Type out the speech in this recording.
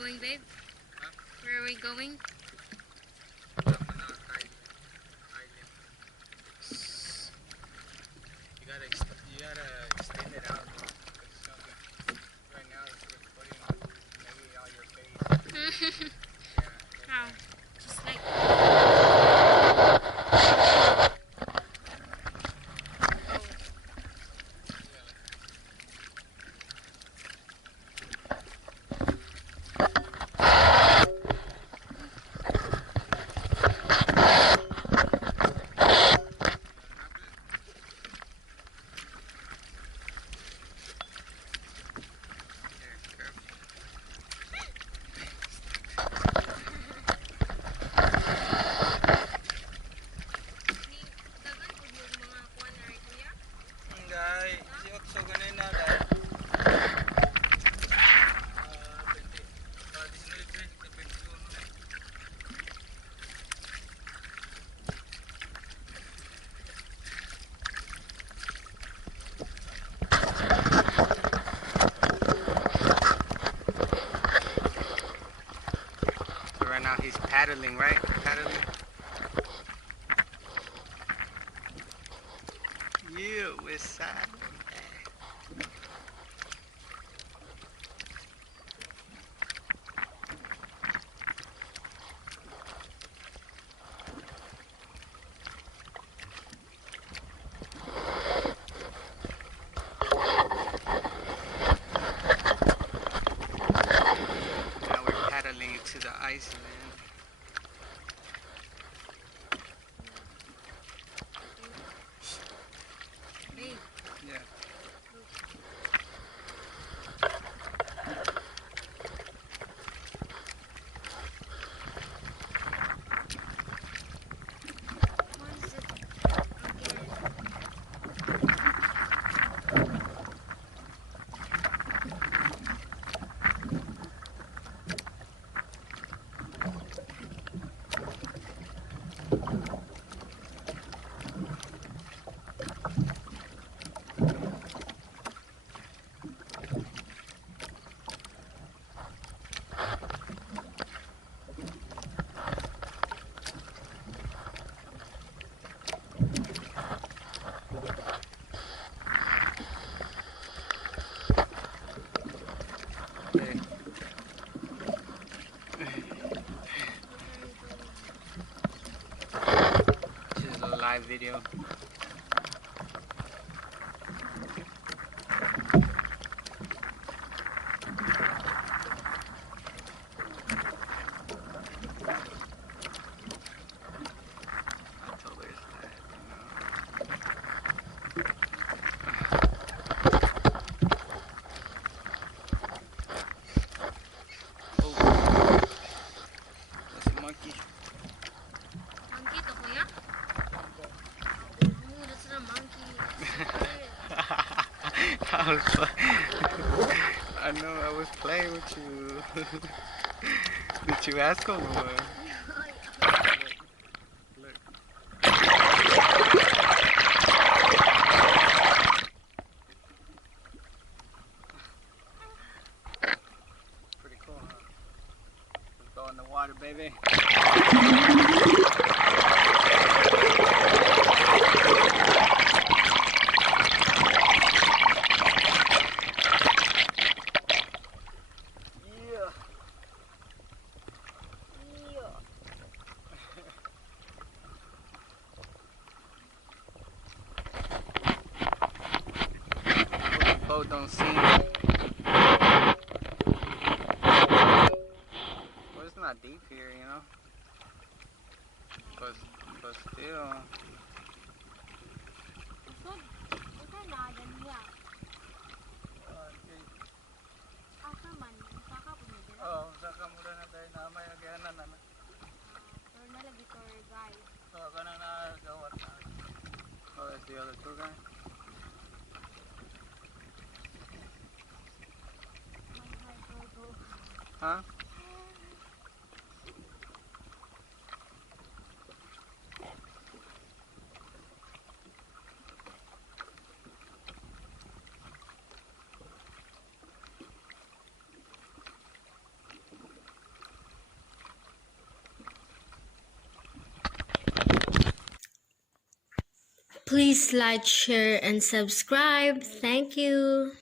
going, babe? Huh? Where are we going? You gotta extend it out. Right now it's recording maybe all your face. Yeah. How? Just like. Guys, siot so ganun na dahil. So right now he's paddling, right? Paddling. Yeah, west side. Now we're paddling to the Iceland. Babe. Yeah. What is it again? Okay. This is a live video. I told her it's oh, that's a monkey. Monkey to, kuya? Oh, that's not a monkey. I was I know I was playing with you. Did you ask him or what? Look. Pretty cool, huh? Let's go in the water, baby. Yeah. Hope the boat don't sink. Well, it's not deep here, you know. But still. Oh, saka mura na tayo na may agyanan na. Oh, kana na gawat na. Oh, that's the other tour guy. Huh? Please like, share, and subscribe. Thank you.